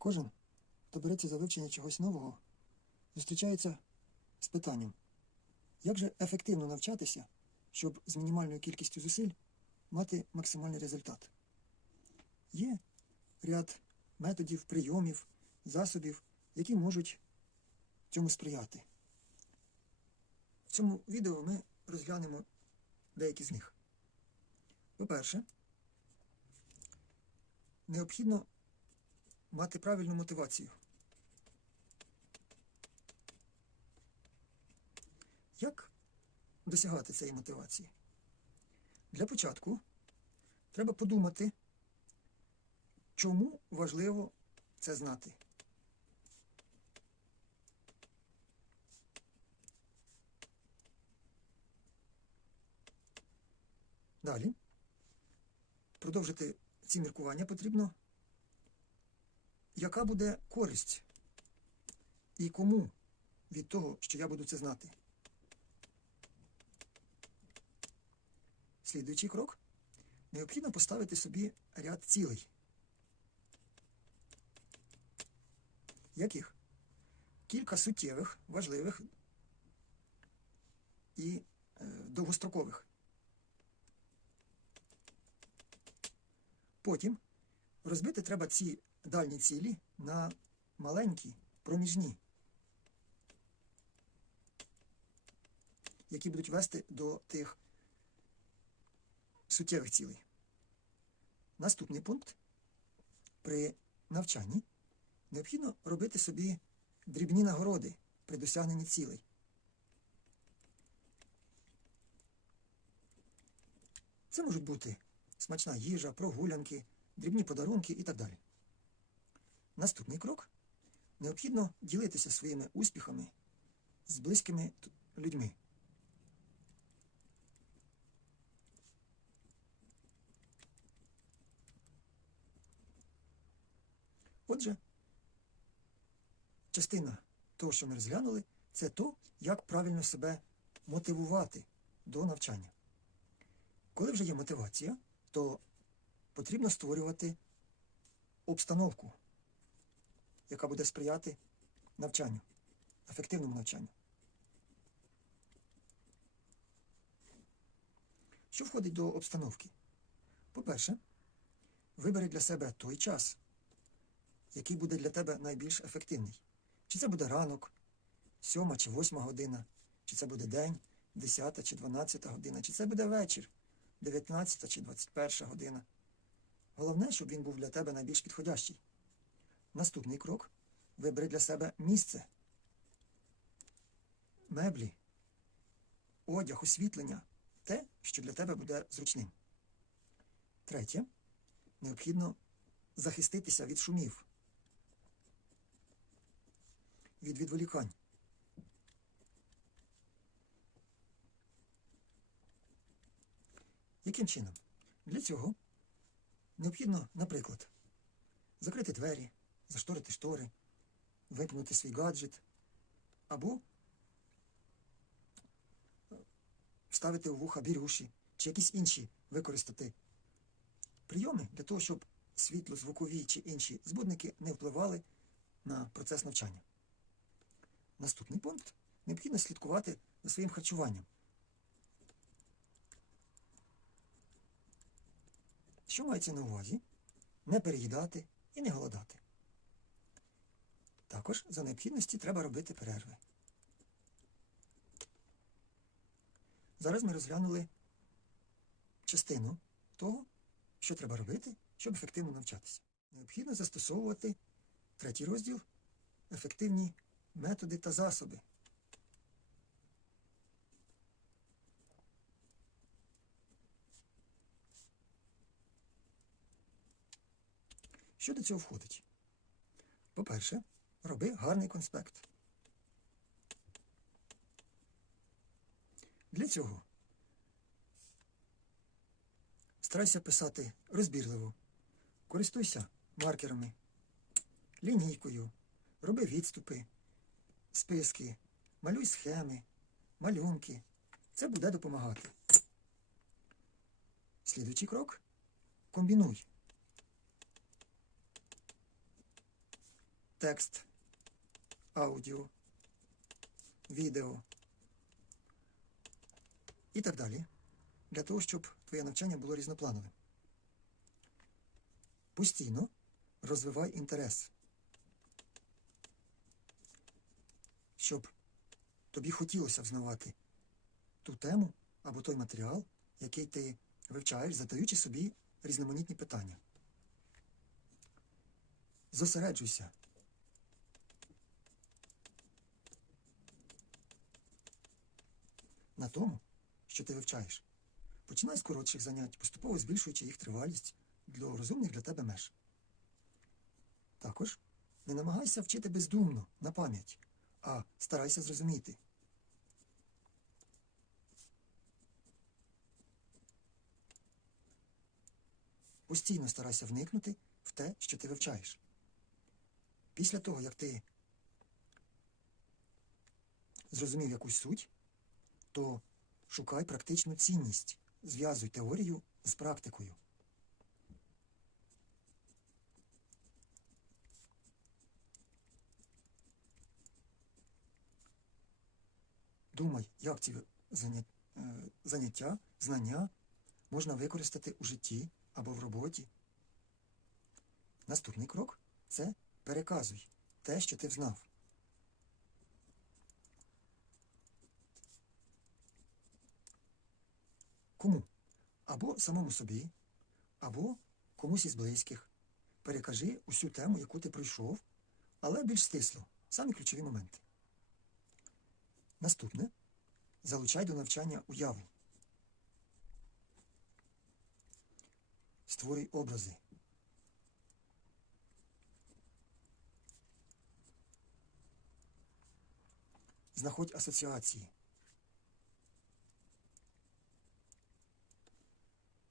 Кожен, хто береться за вивчення чогось нового, зустрічається з питанням, як же ефективно навчатися, щоб з мінімальною кількістю зусиль мати максимальний результат. Є ряд методів, прийомів, засобів, які можуть цьому сприяти. В цьому відео ми розглянемо деякі з них. По-перше, необхідно мати правильну мотивацію. Як досягати цієї мотивації? Для початку треба подумати, чому важливо це знати. Далі продовжити ці міркування потрібно, яка буде користь і кому від того, що я буду це знати. Слідуючий крок необхідно поставити собі ряд цілей. Яких? Кілька суттєвих, важливих і е, довгострокових. Потім розбити треба ці дальні цілі на маленькі проміжні, які будуть вести до тих суттєвих цілей. Наступний пункт. При навчанні необхідно робити собі дрібні нагороди при досягненні цілей. Це можуть бути смачна їжа, прогулянки, дрібні подарунки і так далі. Наступний крок необхідно ділитися своїми успіхами з близькими людьми. Отже, частина того, що ми розглянули, це то, як правильно себе мотивувати до навчання. Коли вже є мотивація, то потрібно створювати обстановку, яка буде сприяти навчанню, ефективному навчанню. Що входить до обстановки? По-перше, вибери для себе той час, який буде для тебе найбільш ефективний. Чи це буде ранок, сьома чи восьма година, чи це буде день, десята чи дванадцята година, чи це буде вечір, 19 чи 21 година. Головне, щоб він був для тебе найбільш підходящий. Наступний крок вибери для себе місце, меблі, одяг, освітлення, те, що для тебе буде зручним. Третє, необхідно захиститися від шумів, від відволікань. Яким чином? Для цього необхідно, наприклад, закрити двері, зашторити штори, вимкнути свій гаджет або вставити у вуха бірюші чи якісь інші використати прийоми для того, щоб світло, звукові чи інші збудники не впливали на процес навчання. Наступний пункт необхідно слідкувати за своїм харчуванням. Що мається на увазі? Не переїдати і не голодати. Також за необхідності треба робити перерви. Зараз ми розглянули частину того, що треба робити, щоб ефективно навчатися. Необхідно застосовувати третій розділ ефективні методи та засоби. Що до цього входить? По-перше, роби гарний конспект. Для цього старайся писати розбірливо, користуйся маркерами, лінійкою, роби відступи, списки, малюй схеми, малюнки. Це буде допомагати. Слідуючий крок комбінуй. текст, аудіо, відео і так далі, для того, щоб твоє навчання було різноплановим. Постійно розвивай інтерес, щоб тобі хотілося взнавати ту тему або той матеріал, який ти вивчаєш, задаючи собі різноманітні питання. Зосереджуйся. На тому, що ти вивчаєш. Починай з коротших занять, поступово збільшуючи їх тривалість для розумних для тебе меж. Також не намагайся вчити бездумно на пам'ять, а старайся зрозуміти. Постійно старайся вникнути в те, що ти вивчаєш. Після того, як ти зрозумів якусь суть, то шукай практичну цінність, зв'язуй теорію з практикою. Думай, як ці е, заняття, знання можна використати у житті або в роботі. Наступний крок це переказуй те, що ти взнав. Кому? Або самому собі, або комусь із близьких. Перекажи усю тему, яку ти пройшов, але більш стисло, самі ключові моменти. Наступне залучай до навчання уяву. Створюй образи. Знаходь асоціації.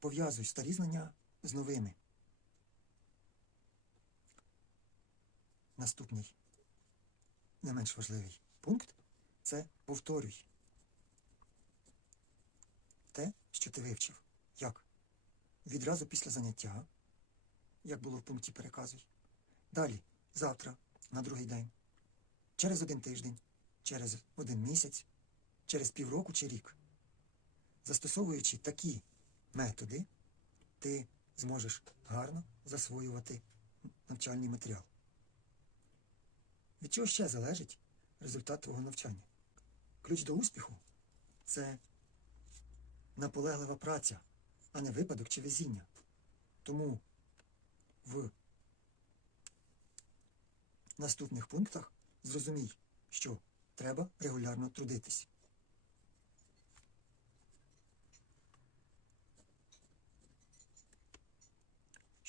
Пов'язуй старі знання з новими. Наступний, не менш важливий пункт це повторюй те, що ти вивчив. Як? Відразу після заняття, як було в пункті переказуй. Далі, завтра, на другий день, через один тиждень, через один місяць, через півроку чи рік. Застосовуючи такі методи, ти зможеш гарно засвоювати навчальний матеріал. Від чого ще залежить результат твого навчання? Ключ до успіху це наполеглива праця, а не випадок чи везіння. Тому в наступних пунктах зрозумій, що треба регулярно трудитись.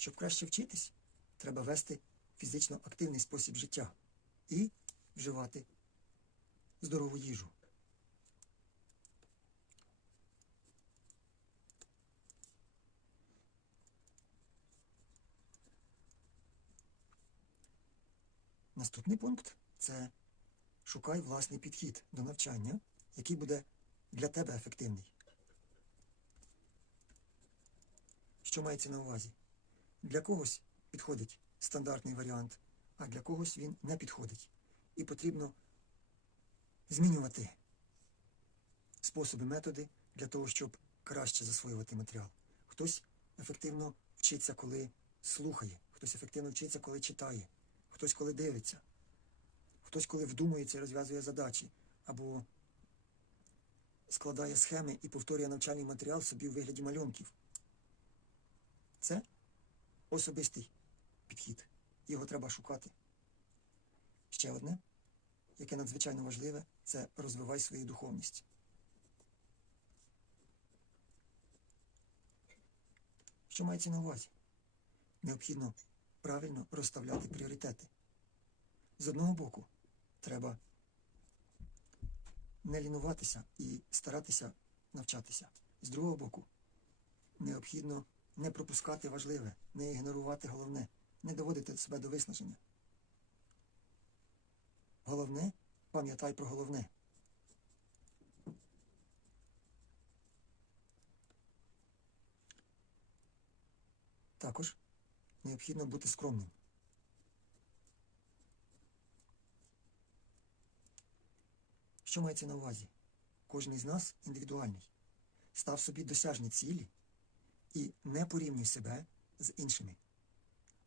Щоб краще вчитись, треба вести фізично активний спосіб життя і вживати здорову їжу. Наступний пункт це шукай власний підхід до навчання, який буде для тебе ефективний. Що мається на увазі? Для когось підходить стандартний варіант, а для когось він не підходить. І потрібно змінювати способи, методи для того, щоб краще засвоювати матеріал. Хтось ефективно вчиться, коли слухає, хтось ефективно вчиться, коли читає, хтось коли дивиться, хтось коли вдумується і розв'язує задачі, або складає схеми і повторює навчальний матеріал собі у вигляді малюнків. Особистий підхід. Його треба шукати. Ще одне, яке надзвичайно важливе, це розвивай свою духовність. Що мається на увазі? Необхідно правильно розставляти пріоритети. З одного боку, треба не лінуватися і старатися навчатися. З другого боку, необхідно не пропускати важливе, не ігнорувати головне, не доводити себе до виснаження. Головне пам'ятай про головне. Також необхідно бути скромним. Що мається на увазі? Кожен із нас індивідуальний. Став собі досяжні цілі і не порівнюй себе з іншими,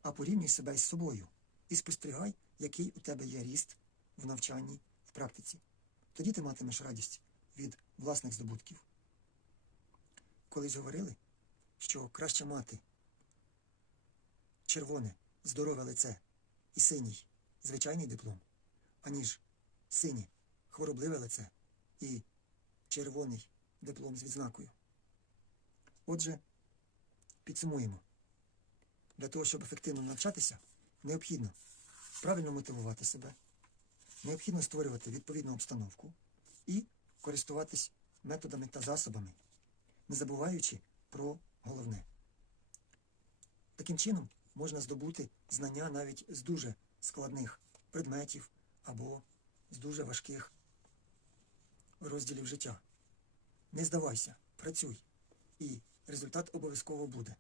а порівнюй себе з собою і спостерігай, який у тебе є ріст в навчанні, в практиці. Тоді ти матимеш радість від власних здобутків. Колись говорили, що краще мати червоне, здорове лице і синій звичайний диплом, аніж синє, хворобливе лице і червоний диплом з відзнакою. Отже, підсумуємо. Для того, щоб ефективно навчатися, необхідно правильно мотивувати себе, необхідно створювати відповідну обстановку і користуватись методами та засобами, не забуваючи про головне. Таким чином можна здобути знання навіть з дуже складних предметів або з дуже важких розділів життя. Не здавайся, працюй, і результат обов'язково буде.